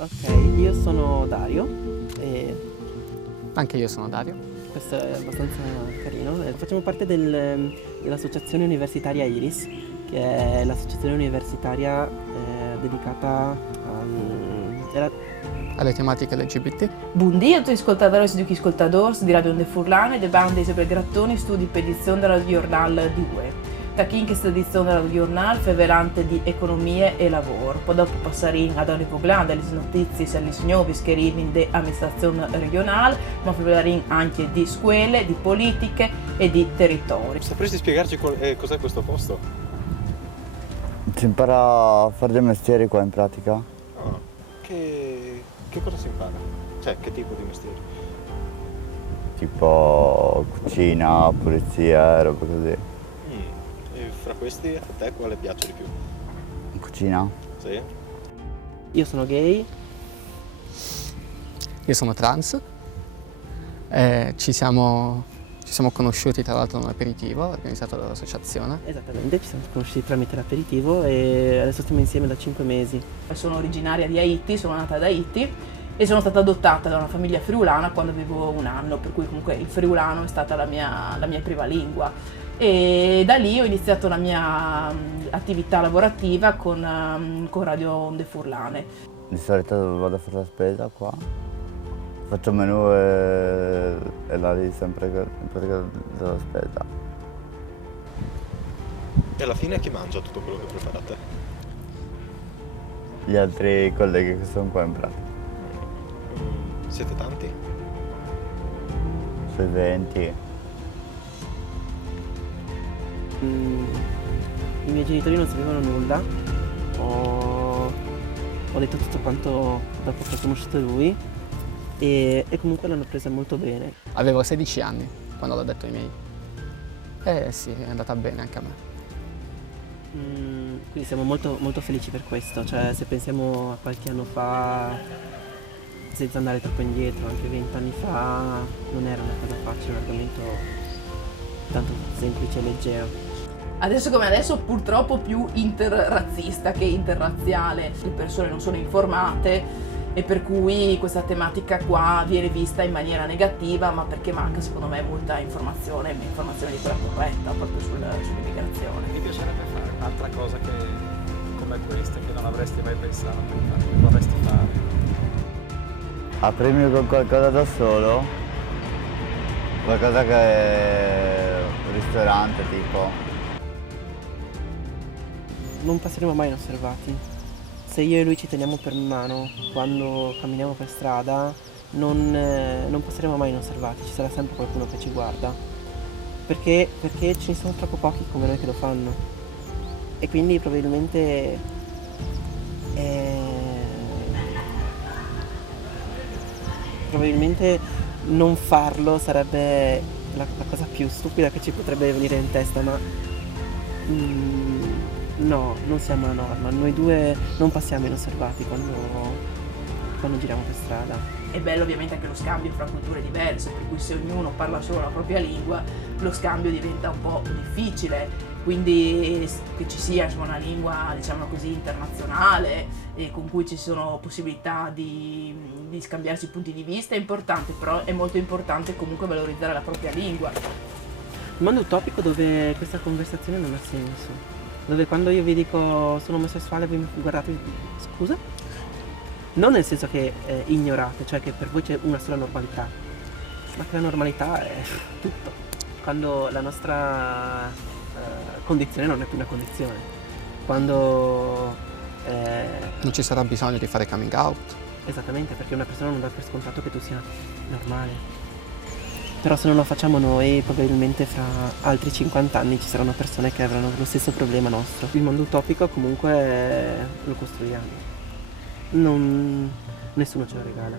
Ok, io sono Dario e Anche io sono Dario. questo è abbastanza carino. Facciamo parte dell'associazione universitaria IRIS, che è l'associazione universitaria dedicata Alle tematiche LGBT. Bom dia a tutti gli ascoltatori e ascoltadores di Radio Onde Furlane, de bande sobre grattoni, studi per edizione della Giornal di UE. Da chi in questa edizione della Giornal fevelante di economia e lavoro. Poi dopo passare ad ogni programma le notizie e le nuove che arrivano di amministrazione regionale, ma fevelare anche di scuole, di politiche e di territori. Sapresti spiegarci cos'è questo posto? Si impara a fare dei mestieri qua in pratica. Ah, che cosa si impara? Cioè, che tipo di mestieri? Tipo cucina, pulizia, roba così. E fra questi a te quale piace di più? Cucina? Sì? Io sono gay. Io sono trans. Ci siamo conosciuti tra l'altro in un aperitivo organizzato dall'associazione. Esattamente, ci siamo conosciuti tramite l'aperitivo e adesso stiamo insieme da 5 mesi. Sono originaria di Haiti, sono nata ad Haiti e sono stata adottata da una famiglia friulana quando avevo 1 anno, per cui comunque il friulano è stata la mia prima lingua. E da lì ho iniziato la mia attività lavorativa con Radio Onde Furlane. Di solito vado a fare la spesa qua. Faccio menù e là lì sempre in pratica la spesa. E alla fine chi mangia tutto quello che preparate? Gli altri colleghi che sono qua in pratica. Siete tanti? Sui 20. I miei genitori non sapevano nulla, ho detto tutto quanto dopo che ho conosciuto lui e comunque l'hanno presa molto bene. Avevo 16 anni quando l'ho detto ai miei. Eh sì, è andata bene anche a me. Quindi siamo molto, molto felici per questo, cioè se pensiamo a qualche anno fa, senza andare troppo indietro, anche 20 anni fa, non era una cosa facile, un argomento tanto semplice e leggero. Adesso come adesso purtroppo più interrazzista che interrazziale, le persone non sono informate e per cui questa tematica qua viene vista in maniera negativa, ma perché manca secondo me molta informazione di quella corretta proprio sull'immigrazione. Mi piacerebbe fare un'altra cosa come questa che non avresti mai pensato che vorresti fare. Aprirmi con qualcosa da solo, qualcosa che è un ristorante tipo. Non passeremo mai inosservati. Se io e lui ci teniamo per mano quando camminiamo per strada, non passeremo mai inosservati, ci sarà sempre qualcuno che ci guarda. Perché ce ne sono troppo pochi come noi che lo fanno. E quindi probabilmente non farlo sarebbe la cosa più stupida che ci potrebbe venire in testa, ma no, non siamo la norma. Noi due non passiamo inosservati quando giriamo per strada. È bello ovviamente anche lo scambio fra culture diverse, per cui se ognuno parla solo la propria lingua, lo scambio diventa un po' difficile. Quindi che ci sia insomma, una lingua, diciamo così, internazionale e con cui ci sono possibilità di scambiarsi punti di vista è importante, però è molto importante comunque valorizzare la propria lingua. Un mondo utopico dove questa conversazione non ha senso. Dove quando io vi dico sono omosessuale voi mi guardate e scusa? Non nel senso che ignorate, cioè che per voi c'è una sola normalità, ma che la normalità è tutto. Quando la nostra condizione non è più una condizione. Quando Non ci sarà bisogno di fare coming out. esattamente, perché una persona non dà per scontato che tu sia normale. Però se non lo facciamo noi, probabilmente fra altri 50 anni ci saranno persone che avranno lo stesso problema nostro. Il mondo utopico comunque lo costruiamo. Nessuno ce lo regala.